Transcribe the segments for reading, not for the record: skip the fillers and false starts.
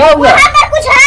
क्या हुआ? वहाँ पर कुछ है।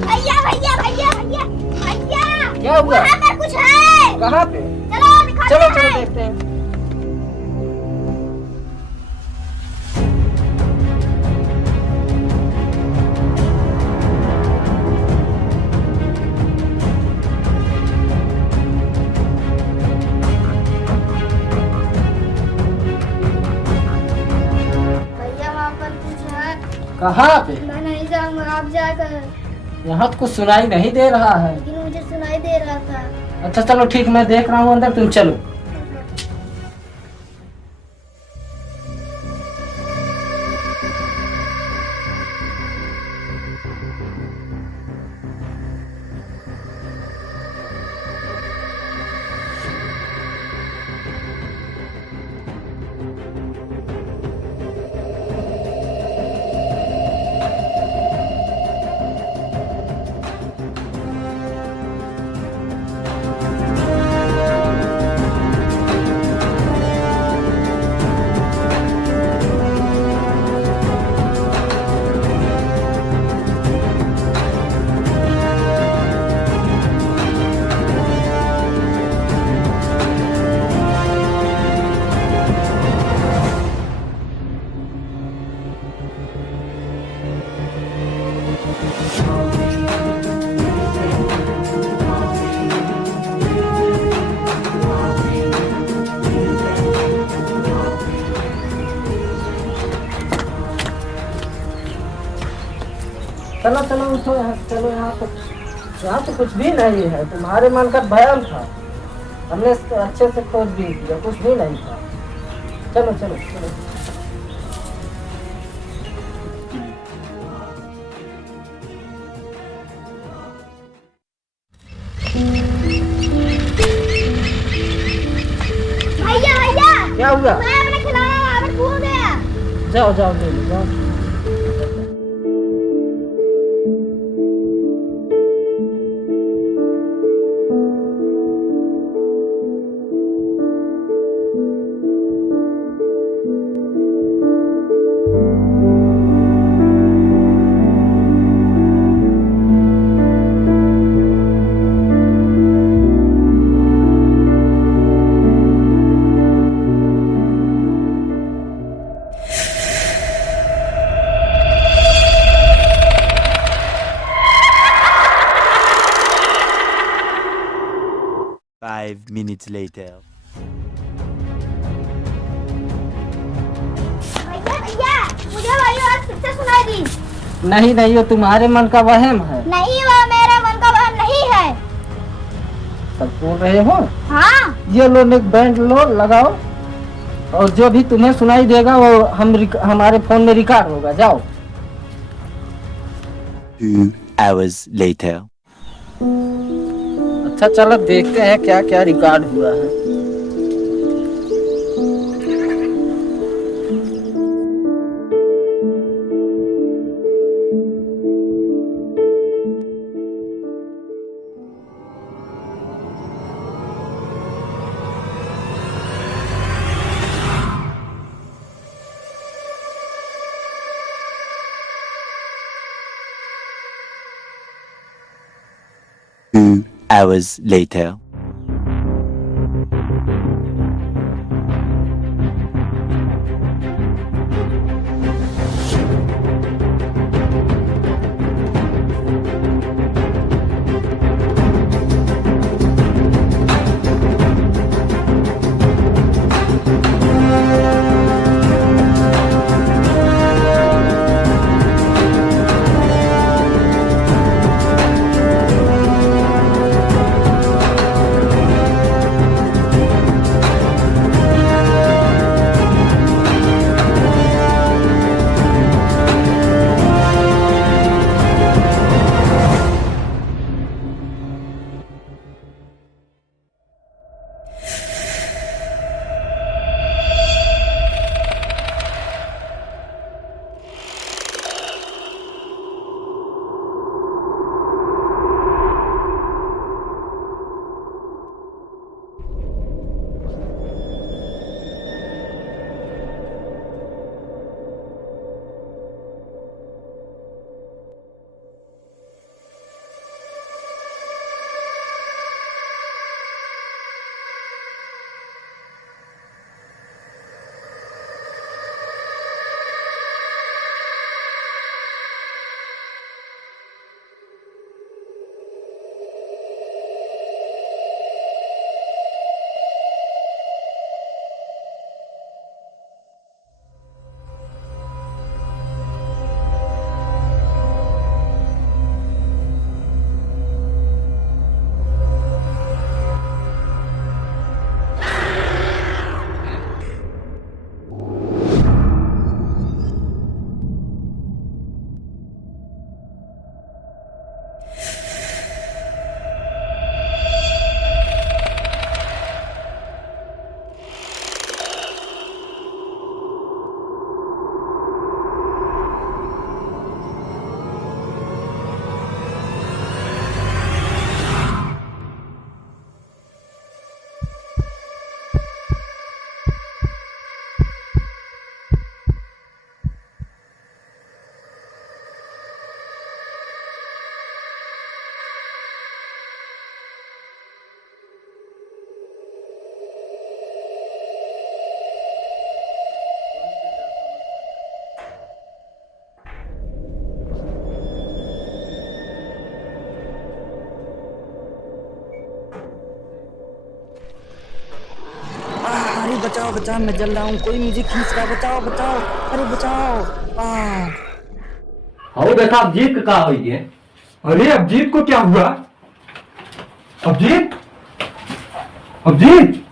भैया भैया भैया भैया भैया, क्या हुआ? वहाँ पर कुछ है। कहाँ पे? चलो दिखाते चलो हैं। चलो देखते हैं। भैया वहाँ पर कुछ है। कहाँ पे? मैं नहीं जाऊंगा, आप जाकर। यहाँ तो कुछ सुनाई नहीं दे रहा है। लेकिन मुझे सुनाई दे रहा था। अच्छा चलो ठीक, मैं देख रहा हूँ अंदर, तुम चलो। चलो चलो उठो यहाँ, चलो यहाँ तो कुछ भी नहीं है। तुम्हारे मन का भ्रम था, हमने इसको अच्छे से खोज भी किया, कुछ भी नहीं था। चलो चलो चलो। भैया भैया, क्या हुआ? मैं अपना खिलौना वहाँ पर भूल गया। जाओ जाओ ले लो जाओ। Five minutes later. भैया भैया, मुझे वही बात फिर से सुनाई दी। नहीं नहीं, वो तुम्हारे मन का वहम है। नहीं, वह मेरे मन का वहम नहीं है। सब बोल रहे हो? हाँ। ये लो, एक बैंड लो, लगाओ, और जो भी तुम्हें सुनाई देगा वो हमारे फोन में रिकॉर्ड होगा। जाओ। 2 hours later. अच्छा चलो देखते हैं क्या क्या रिकॉर्ड हुआ है। Two hours later. अरे बचाओ बचाओ, मैं जल रहा हूँ, कोई मुझे खींच रहा है, बचाओ बचाओ, अरे बचाओ। हाँ बेटा अभिजीत कहाँ हुई है? अरे अभिजीत को क्या हुआ? अभिजीत, अभिजीत,